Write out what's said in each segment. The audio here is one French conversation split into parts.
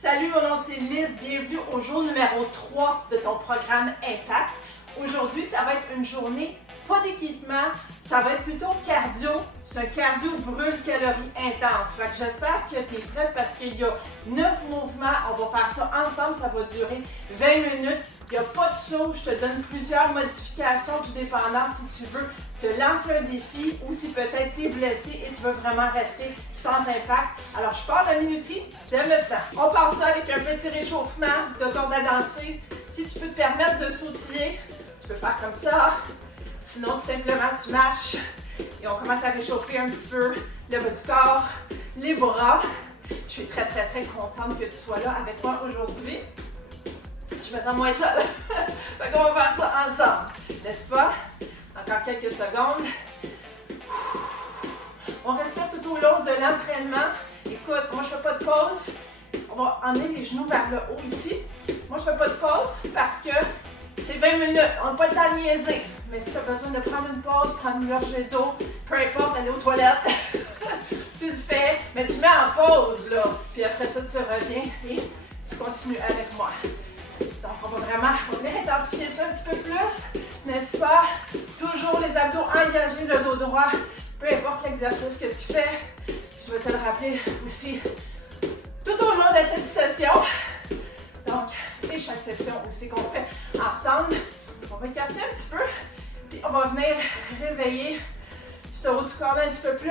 Salut, mon nom c'est Liz, bienvenue au jour numéro 3 de ton programme Impact. Aujourd'hui, ça va être une journée pas d'équipement, ça va être plutôt cardio. C'est un cardio brûle-calories intense. Fait que j'espère que tu es prête parce qu'il y a 9 mouvements. On va faire ça ensemble, ça va durer 20 minutes. Il n'y a pas de saut, je te donne plusieurs modifications, tout dépendant si tu veux te lancer un défi ou si peut-être tu es blessé et tu veux vraiment rester sans impact. Alors, je pars de la minuterie, j'aime le temps. On part ça avec un petit réchauffement de corde à danser. Si tu peux te permettre de sautiller, tu peux faire comme ça. Sinon, tout simplement, tu marches et on commence à réchauffer un petit peu le bas du corps, les bras. Je suis très contente que tu sois là avec moi aujourd'hui. Je me sens moins seule. Fait qu'on va faire ça ensemble, n'est-ce pas? Encore quelques secondes. On respire tout au long de l'entraînement. Écoute, moi je fais pas de pause. On va emmener les genoux vers le haut ici. Moi je fais pas de pause parce que c'est 20 minutes. On n'a pas le temps de niaiser. Mais si tu as besoin de prendre une pause, prendre une gorgée d'eau, peu importe, aller aux toilettes, tu le fais. Mais tu mets en pause là. Puis après ça, tu reviens et tu continues avec moi. Donc, on va vraiment venir intensifier ça un petit peu plus, n'est-ce pas? Toujours les abdos engagés, le dos droit, peu importe l'exercice que tu fais. Je vais te le rappeler aussi tout au long de cette session. Donc, et chaque session aussi qu'on fait ensemble. On va écarter un petit peu, puis on va venir réveiller ce haut du corps là un petit peu plus.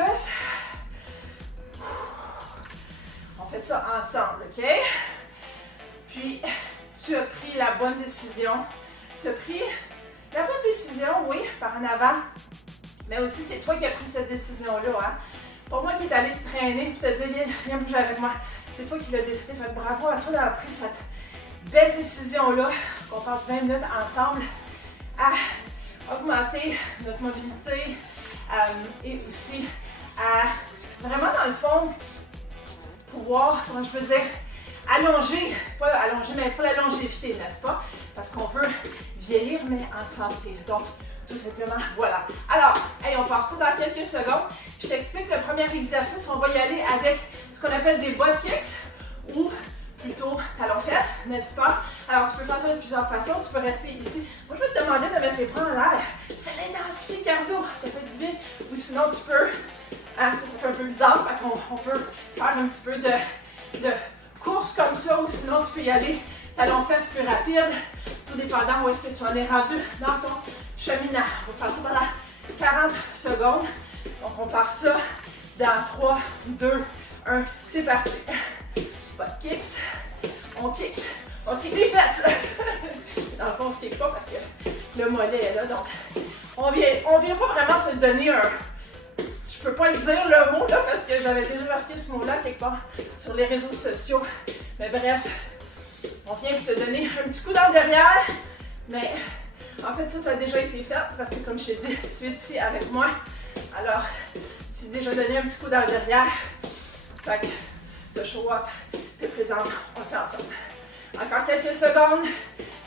On fait ça ensemble, OK? Puis, tu as pris la bonne décision. Tu as pris la bonne décision, oui, par en avant. Mais aussi, c'est toi qui as pris cette décision-là. Hein? Pour moi qui est allé te traîner et te dire, viens bouger avec moi. C'est toi qui l'as décidé. Fait que bravo à toi d'avoir pris cette belle décision-là. On passe 20 minutes ensemble à augmenter notre mobilité et aussi à vraiment, dans le fond, pouvoir, comment je peux dire, allonger, pas allonger, mais pour la longévité, n'est-ce pas? Parce qu'on veut vieillir, mais en santé. Donc, tout simplement, voilà. Alors, hey, on part ça dans quelques secondes. Je t'explique le premier exercice. On va y aller avec ce qu'on appelle des butt kicks ou plutôt talons-fesses, n'est-ce pas? Alors, tu peux faire ça de plusieurs façons. Tu peux rester ici. Moi, je vais te demander de mettre les bras en l'air. Ça l'intensifie le cardio. Ça fait du bien. Ou sinon, tu peux, hein, ça fait un peu bizarre, fait qu'on peut faire un petit peu de course comme ça, ou sinon tu peux y aller talons-fesses plus rapide, tout dépendant où est-ce que tu en es rendu dans ton cheminant. On va faire ça pendant 40 secondes. Donc on part ça dans 3, 2, 1, c'est parti. Butt kicks, on kick. On se kick les fesses. Dans le fond, on se kick pas parce que le mollet est là. Donc on vient pas vraiment se donner un... Je peux pas le dire le mot là parce que j'avais déjà marqué ce mot-là quelque part sur les réseaux sociaux. Mais bref, on vient se donner un petit coup dans le derrière. Mais en fait, ça a déjà été fait parce que comme je t'ai dit, tu es ici avec moi. Alors, tu t'es déjà donné un petit coup dans le derrière. Fait que, de show up, t'es présente, on le fait ensemble. Encore quelques secondes.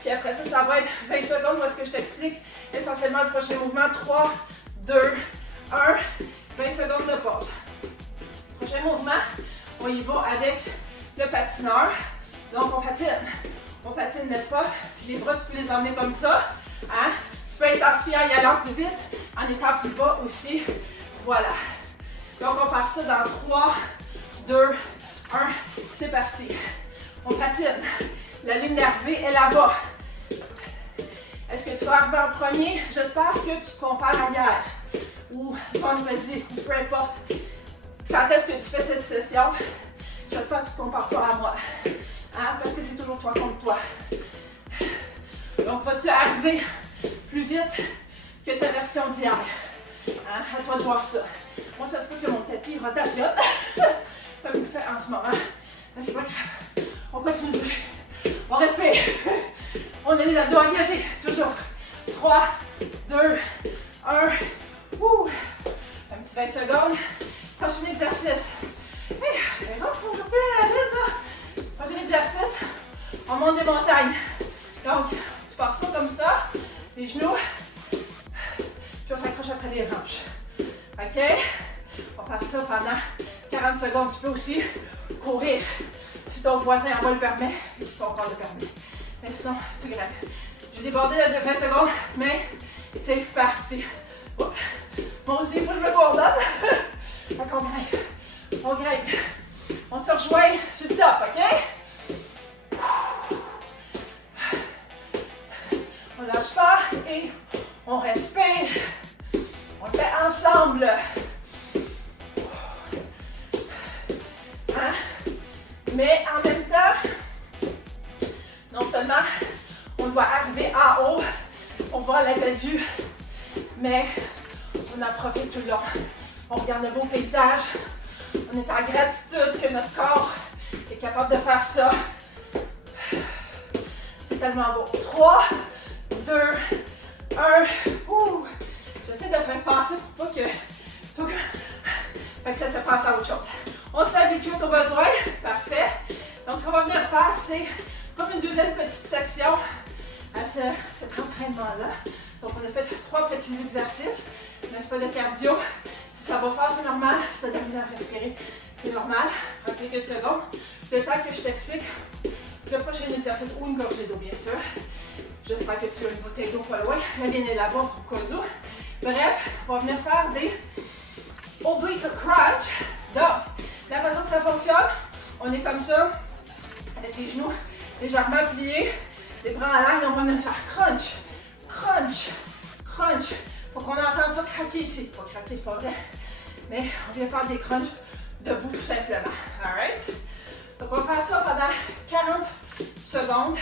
Puis après ça, ça va être 20 secondes où est-ce que je t'explique essentiellement le prochain mouvement. 3, 2, 1. 20 secondes de pause. Prochain mouvement, on y va avec le patineur. Donc, on patine, n'est-ce pas? Les bras, tu peux les emmener comme ça. Hein? Tu peux intensifier en y allant plus vite, en étant plus bas aussi. Voilà. Donc, on part ça dans 3, 2, 1. C'est parti. On patine. La ligne d'arrivée est là-bas. Est-ce que tu vas arriver en premier? J'espère que tu te compares à hier. Ou vendredi, ou peu importe. Quand est-ce que tu fais cette session? J'espère que tu ne te compares pas à moi. Hein? Parce que c'est toujours toi contre toi. Donc, vas-tu arriver plus vite que ta version d'hier? Hein? À toi de voir ça. Moi, ça se peut que mon tapis rotationne. Comme il le fait en ce moment. Mais c'est pas grave. On continue de bouger. On respire. On a les abdos engagés. Toujours. 3, 2, 1. Ouh. Un petit 20 secondes. Prochain exercice. Hey, prochain exercice. On monte des montagnes. Donc, tu pars ça comme ça. Les genoux. Puis on s'accroche après les hanches. OK? On va faire ça pendant 40 secondes. Tu peux aussi courir si si ton voisin en bas le permet, et si ton corps le permet. Mais sinon, tu grimpes. J'ai débordé la 20 secondes, mais c'est parti. Oups. Moi aussi, il faut que je me coordonne. Fait qu'on grimpe. On grimpe. On se rejoint sur le top, OK? On lâche pas et on respire. On le fait ensemble. Hein? Mais en même temps, non seulement on doit arriver en haut pour voir la belle vue, mais on en profite tout le long. On regarde le beau paysage. On est en gratitude que notre corps est capable de faire ça. C'est tellement beau. 3, 2, 1. J'essaie de faire passer pour pas que ça te fait passer à autre chose. On se lève les cuisses au besoin. Parfait. Donc, ce qu'on va venir faire, c'est comme une deuxième petite section à cet entraînement-là. Donc, on a fait 3 petits exercices, n'est-ce pas, de cardio. Si ça va faire, c'est normal. Si tu as de la misère à respirer, c'est normal. Prends quelques secondes. Le temps que je t'explique le prochain exercice ou une gorgée d'eau, bien sûr. J'espère que tu as une bouteille d'eau pas loin. La mienne est là-bas au cas où. Bref, on va venir faire des oblique crunch. Donc, la façon que ça fonctionne, on est comme ça, avec les genoux légèrement pliés, les bras en l'air, et on va venir faire crunch, crunch, crunch. Faut qu'on entende ça craquer ici. Pas craquer, c'est pas vrai. Mais on vient faire des crunchs debout tout simplement. Alright? Donc on va faire ça pendant 40 secondes.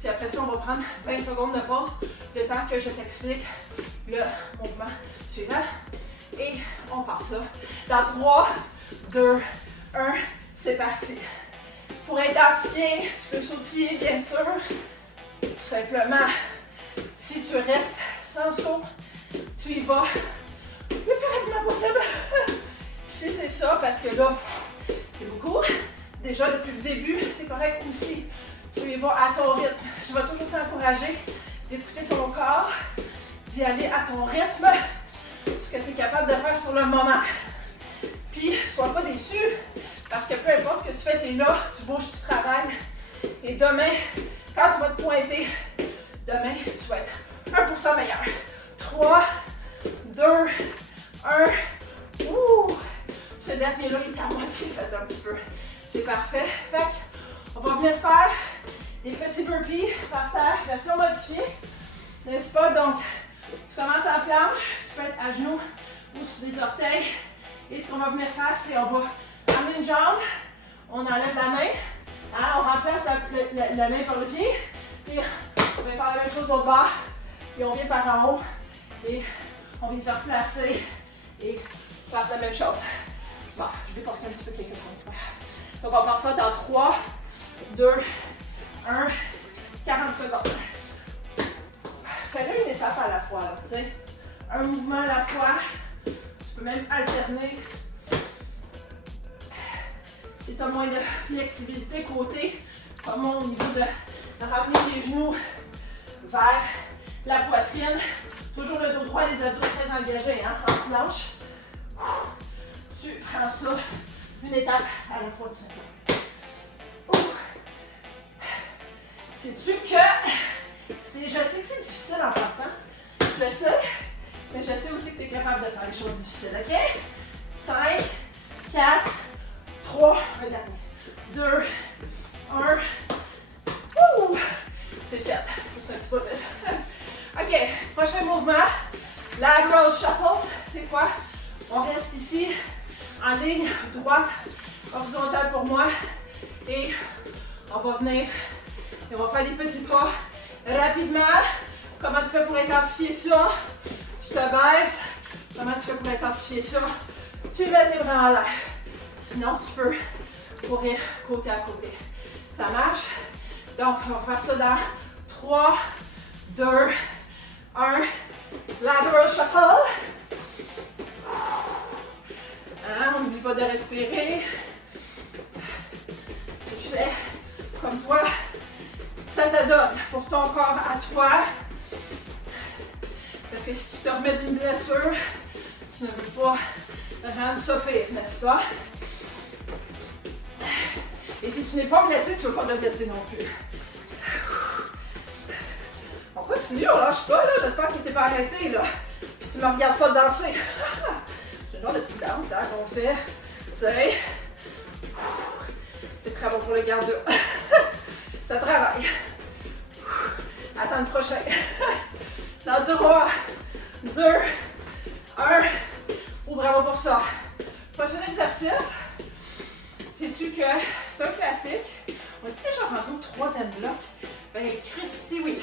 Puis après ça, on va prendre 20 secondes de pause, le temps que je t'explique le mouvement suivant. Et on part ça. Dans 3, 2, 1, c'est parti. Pour intensifier, tu peux sautiller, bien sûr. Tout simplement, si tu restes sans saut, tu y vas le plus rapidement possible. Si c'est ça, parce que là, c'est beaucoup. Déjà, depuis le début, c'est correct aussi. Tu y vas à ton rythme. Je vais toujours t'encourager d'écouter ton corps, d'y aller à ton rythme, ce que tu es capable de faire sur le moment. Puis, sois pas déçu, parce que peu importe ce que tu fais, tu es là, tu bouges, tu travailles. Et demain, quand tu vas te pointer, demain, tu vas être 1% meilleur. 3, 2, 1. Ouh! Ce dernier-là, il est à moitié fait un petit peu. C'est parfait. Fait qu'on va venir faire des petits burpees par terre, version modifiée. N'est-ce pas? Donc, tu commences à la planche, tu peux être à genoux ou sur des orteils. Et ce qu'on va venir faire, c'est on va amener une jambe, on enlève la main, hein, on remplace la main par le pied, puis on va faire la même chose de l'autre bord, et on vient par en haut, et on vient se replacer, et faire la même chose. Bon, je vais passer un petit peu quelque chose. Donc on part ça dans 3, 2, 1, 40 secondes. Fais-le une étape à la fois, là, tu sais. Un mouvement à la fois. Tu peux même alterner. Si tu as moins de flexibilité côté, comme au niveau de ramener les genoux vers la poitrine. Toujours le dos droit, les abdos très engagés, hein, en planche. Tu prends ça une étape à la fois, tout simplement. Sais-tu que je sais que c'est difficile en passant, je sais, mais je sais aussi que tu es capable de faire les choses difficiles, ok? 5, 4, 3, un dernier, 2, 1. C'est fait. Juste un petit peu de ça. Ok, prochain mouvement, lateral shuffle. C'est quoi? On reste ici en ligne droite, horizontale pour moi, et on va venir et on va faire des petits pas rapidement. Comment tu fais pour intensifier ça? Tu te baisses. Comment tu fais pour intensifier ça? Tu mets tes bras en l'air. Sinon, tu peux courir côté à côté. Ça marche? Donc, on va faire ça dans 3, 2, 1. Lateral shuffle. Hein, on n'oublie pas de respirer. Tu fais comme toi. Ça te donne pour ton corps à toi. Parce que si tu te remets d'une blessure, tu ne veux pas rendre ça pire, n'est-ce pas? Et si tu n'es pas blessé, tu ne veux pas te blesser non plus. On continue, on lâche pas, là. J'espère que tu n'es pas arrêté, là. Puis tu ne me regardes pas danser. C'est le genre de petite danse, hein, qu'on fait. Tu sais. C'est très bon pour le cardio. Ça travaille. Attends le prochain. Dans 3, 2, 1. Oh, bravo pour ça. Prochain exercice. Sais-tu que c'est un classique? On est déjà rendu au troisième bloc? Ben, Christy, oui.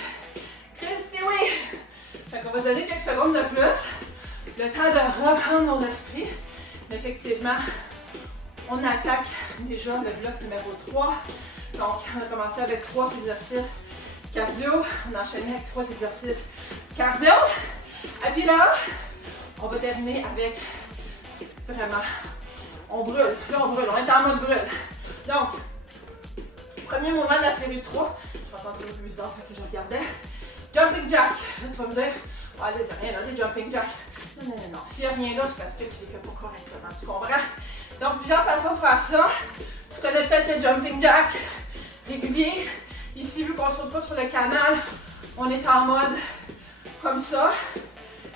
Christy, oui. Fait qu'on va se donner quelques secondes de plus. Le temps de reprendre nos esprits. Mais effectivement, on attaque déjà le bloc numéro 3. Donc, on a commencé avec 3 exercices cardio. On a enchaîné avec 3 exercices cardio. Et puis là, on va terminer avec vraiment, on brûle. Là, on brûle. On est en mode brûle. Donc, premier mouvement de la série de 3. Je vais entendre un peu bizarre, que je regardais. Jumping jack. Là, tu vas me dire, ah, là, c'est rien là, des jumping jack. Non, non, non, non. S'il n'y a rien là, c'est parce que tu les fais pas correctement. Tu comprends? Donc, plusieurs façons de faire ça. Tu connais peut-être le jumping jack régulier. Ici, vu qu'on ne saute pas sur le canal, on est en mode comme ça.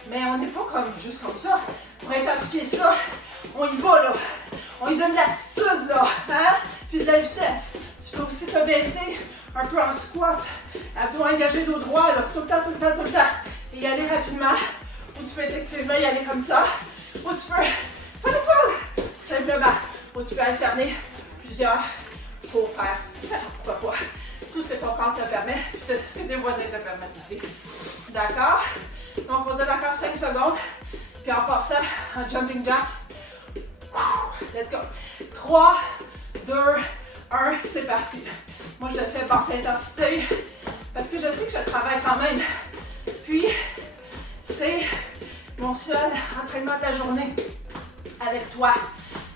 Mais on n'est pas comme juste comme ça. Pour intensifier ça, on y va là. On y donne de l'attitude là. Hein? Puis de la vitesse. Tu peux aussi te baisser un peu en squat. Abdos engagés dos droit là. Tout le temps, tout le temps, tout le temps. Et y aller rapidement. Ou tu peux effectivement y aller comme ça. Ou tu peux faire l'étoile. Tout simplement. Ou tu peux alterner plusieurs pour faire pourquoi pas. Tout ce que ton corps te permet, ce que tes voisins te permettent aussi. D'accord? Donc, on donne encore 5 secondes. Puis en passant en jumping jack. Let's go. 3, 2, 1, c'est parti. Moi, je le fais par cette intensité parce que je sais que je travaille quand même. Puis, c'est mon seul entraînement de la journée avec toi.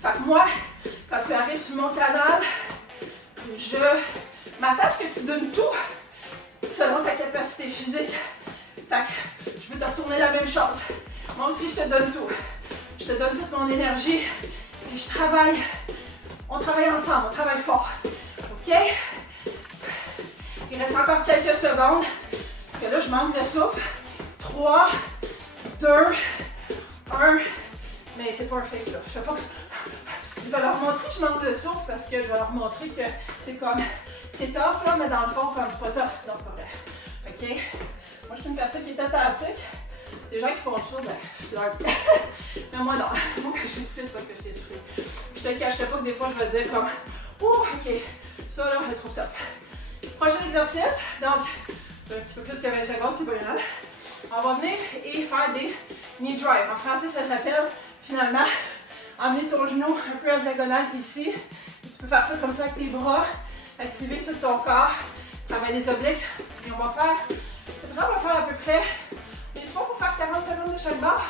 Fait que moi, quand tu arrives sur mon canal, je m'attends à ce que tu donnes tout selon ta capacité physique. Fait que je veux te retourner la même chose. Moi aussi, je te donne tout. Je te donne toute mon énergie. Et je travaille. On travaille ensemble, on travaille fort. OK? Il reste encore quelques secondes. Parce que là, je manque de souffle. 3, 2, 1. Mais c'est pas un fake, là. Je sais pas. Je vais leur montrer que je manque de souffle parce que je vais leur montrer que c'est comme. C'est tough, là, mais dans le fond, comme c'est pas tough. Non, c'est pas vrai. OK? Moi, je suis une personne qui est attentique. Les gens qui font ça, ben, je leur dis. Mais moi, non. Moi, quand je suis c'est parce que je t'ai soufflé. Je te cacherai pas que des fois, je vais dire comme, oh, OK, ça, là, je le trouve top. Prochain exercice. Donc, un petit peu plus que 20 secondes, c'est pas grave. On va venir et faire des knee drive. En français, ça s'appelle, finalement, emmener ton genou un peu en diagonale ici. Et tu peux faire ça comme ça avec tes bras. Activer tout ton corps. Travailler les obliques. Et on va faire, on va faire à peu près, mais c'est pas pour faire 40 secondes de chaque barre.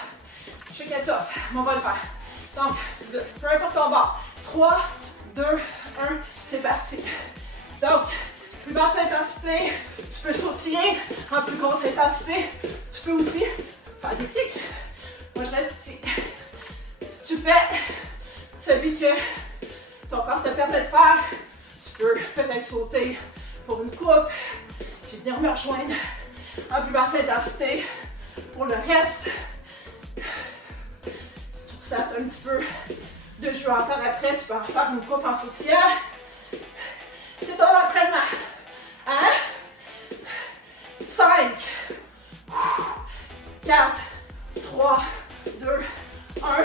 Je sais qu'elle est tough, mais on va le faire. Donc, peu importe ton bord. 3, 2, 1, c'est parti. Donc, plus basse intensité, tu peux sautiller en plus grosse intensité. Tu peux aussi faire des kicks. Moi, je reste ici. Si tu fais celui que ton corps te permet de faire, tu peux peut-être sauter pour une coupe, puis venir me rejoindre en plus basse intensité. Pour le reste, si tu ressens un petit peu de jeu encore après, tu peux en faire une coupe en sautillant. C'est ton entraînement. Hein? 5, 4, 3, 2, 1.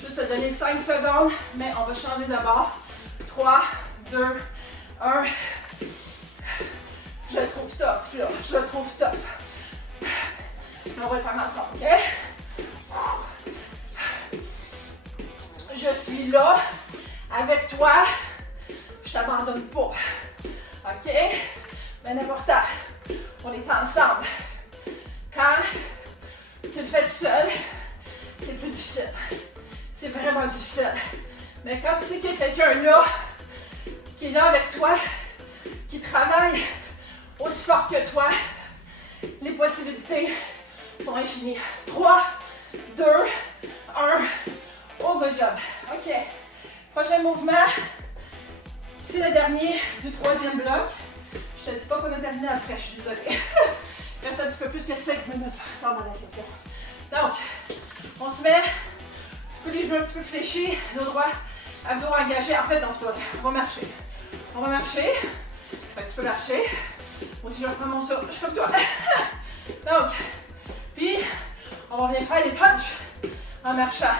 Juste te donner 5 secondes, mais on va changer de bord. 3, 2, 1. Je le trouve tough, là. Je le trouve tough. On va le faire ensemble, OK? Je suis là, avec toi. Je t'abandonne pas. OK? Bien important. On est ensemble. Quand tu le fais tout seul, c'est plus difficile. C'est vraiment difficile. Mais quand tu sais qu'il y a quelqu'un là, qui est là avec toi, qui travaille aussi fort que toi, les possibilités sont infinies. 3, 2, 1. Oh, good job. OK. Prochain mouvement, C'est le dernier du troisième bloc. Je te dis pas qu'on a terminé après, je suis désolée. Il reste un petit peu plus que 5 minutes ensemble dans la session. Donc, on se met un petit peu les genoux un petit peu fléchis, dos droit, abdos engagés. En fait, on va marcher. On va marcher. Fait que tu peux marcher. Moi aussi, je reprends mon souffle. Je suis comme toi. Donc, puis, on va venir faire les punches en marchant.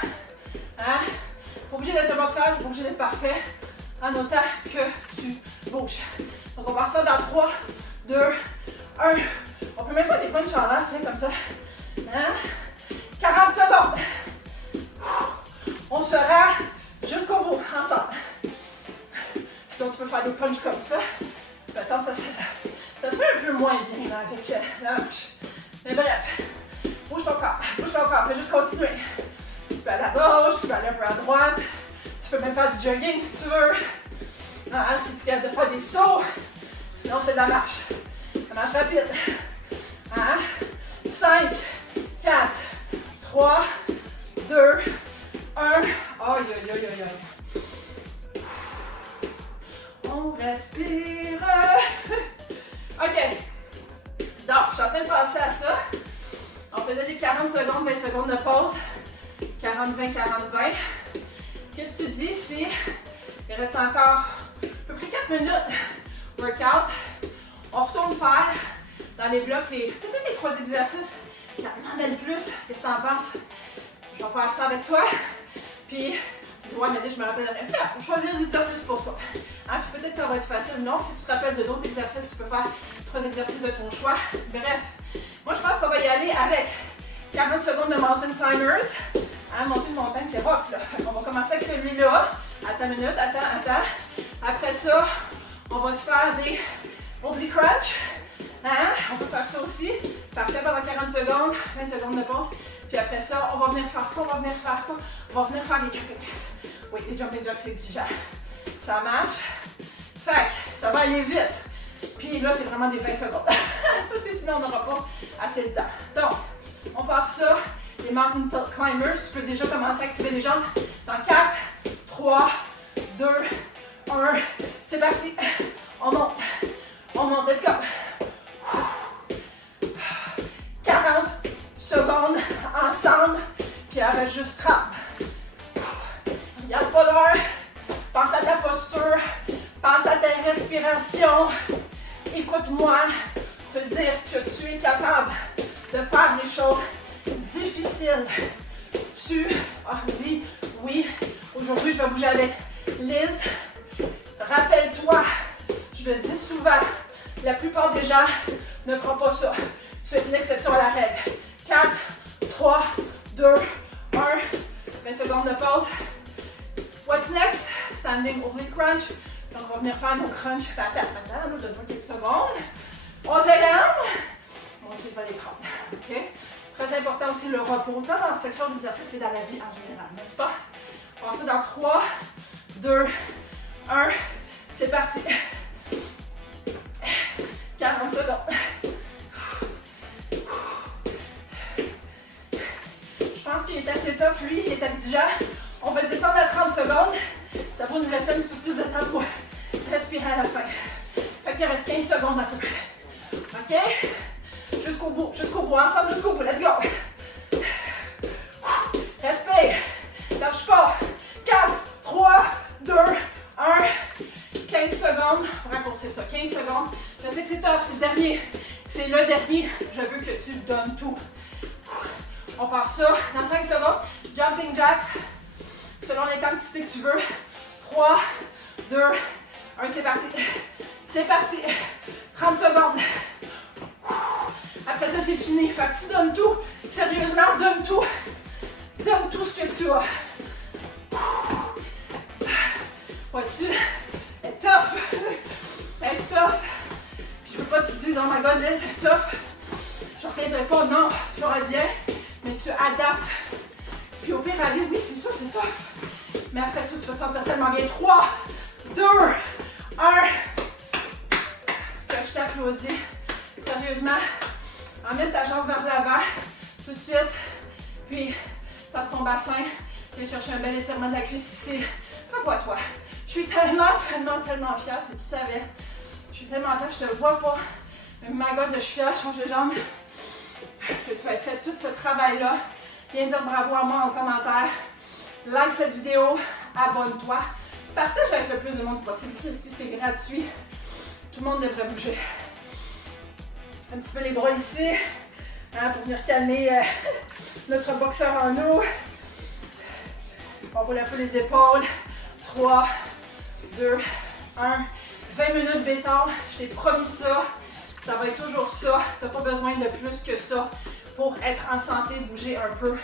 Hein? Pas obligé d'être un boxeur, c'est pas obligé d'être parfait. En autant que tu bouges. Donc, on va faire ça dans 3, 2, 1. On peut même faire des punches en l'air, tiens, comme ça. Hein? 40 secondes. On se rend jusqu'au bout, ensemble. Sinon, tu peux faire des punches comme ça. De toute façon, ça se fait un peu moins bien là, avec la marche. Mais bref, bouge ton corps, fais juste continuer. Tu peux aller à gauche, tu peux aller un peu à droite. Tu peux même faire du jogging si tu veux. Hein, si tu es capable de faire des sauts. Sinon, c'est de la marche. La marche rapide. Hein? 5, 4, 3, 2, 1. Aïe, aïe, aïe, aïe, aïe. On respire. OK. Donc, je suis en train de passer à ça. On faisait des 40 secondes, 20 secondes de pause. 40, 20, 40, 20. Qu'est-ce que tu dis si il reste encore à peu près 4 minutes workout? On retourne faire dans les blocs peut-être les 3 exercices qui en demandent le plus. Qu'est-ce que tu en penses? Je vais faire ça avec toi. Puis, tu dis, ouais, mais là, je me rappelle de rien. On choisit les exercices pour toi. Hein? Puis peut-être que ça va être facile. Non, si tu te rappelles de d'autres exercices, tu peux faire 3 exercices de ton choix. Bref, moi, je pense qu'on va y aller avec 40 secondes de mountain climbers. Hein, monter une montagne, c'est rough, là. On va commencer avec celui-là. Attends une minute, attends. Après ça, on va se faire des oblique crunch. Hein? On peut faire ça aussi. Parfait, pendant 40 secondes, 20 secondes de pause. Puis après ça, on va venir faire quoi? On va venir faire les jumping jacks. Oui, les jumping jacks, c'est exigeant. Ça marche. Fait que ça va aller vite. Puis là, c'est vraiment des 20 secondes. Parce que sinon, on n'aura pas assez de temps. Donc, on part ça. Les mountain climbers, tu peux déjà commencer à activer les jambes. Dans 4, 3, 2, 1. C'est parti. On monte. Let's go. 40 secondes ensemble. Puis arrête juste 30. Regarde pas l'heure. Pense à ta posture. Pense à ta respiration. Écoute-moi te dire que tu es capable de faire des choses difficiles. Tu as dit oui. Aujourd'hui, je vais bouger avec Liz. Rappelle-toi, je le dis souvent, la plupart des gens ne feront pas ça. Tu es une exception à la règle. 4, 3, 2, 1. 20 secondes de pause. What's next? Standing oblique crunch. Donc, on va venir faire nos crunch. Attends, donne-moi quelques secondes. On se calme. Moi aussi, je vais les prendre. OK? Très important aussi le repos, autant dans la section d'exercice que dans la vie en général, n'est-ce pas? On va ça dans 3, 2, 1. C'est parti. 40 secondes. Je pense qu'il est assez tough, lui, il est exigeant. On va le descendre à 30 secondes. Ça va nous laisser un petit peu plus de temps pour respirer à la fin. Fait qu'il reste 15 secondes à peu près. OK? Jusqu'au bout, ensemble jusqu'au bout. Let's go! Respire. Lâche pas. 4, 3, 2, 1. 15 secondes. Faut raccourcir ça. 15 secondes. Je sais que c'est tough, c'est le dernier. C'est le dernier. Je veux que tu donnes tout. On part ça dans 5 secondes. Jumping jacks. Selon l'intensité que tu veux. 3, 2, 1. C'est parti. C'est parti. 30 secondes. Après ça, c'est fini. Fait que tu donnes tout. Sérieusement, donne tout. Donne tout ce que tu as. Vois-tu? Elle est tough. Elle est tough. Je veux pas que tu te dises, oh my god, Liz, c'est tough. Je ne reviendrai pas. Non, tu reviens, mais tu adaptes. Puis au pire, aller, oui, c'est ça, c'est tough. Mais après ça, tu vas sentir tellement bien. 3, 2, 1. Que je t'applaudis. Sérieusement. Emmène ta jambe vers l'avant, tout de suite, puis passe ton bassin, viens chercher un bel étirement de la cuisse ici. Revois-toi. Je suis tellement fière, si tu savais. Je suis tellement fière, je te vois pas. Mais my God, je suis fière, je change de jambe. Que tu aies fait tout ce travail-là. Viens dire bravo à moi en commentaire. Like cette vidéo, abonne-toi. Partage avec le plus de monde possible. Christy, c'est gratuit. Tout le monde devrait bouger. Un petit peu les bras ici, hein, pour venir calmer notre boxeur en nous. On roule un peu les épaules. 3, 2, 1. 20 minutes béton. Je t'ai promis ça. Ça va être toujours ça. Tu n'as pas besoin de plus que ça pour être en santé, bouger un peu.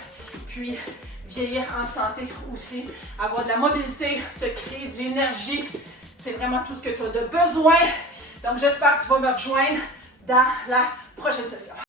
Puis vieillir en santé aussi. Avoir de la mobilité, te créer de l'énergie. C'est vraiment tout ce que tu as de besoin. Donc j'espère que tu vas me rejoindre dans la prochaine session.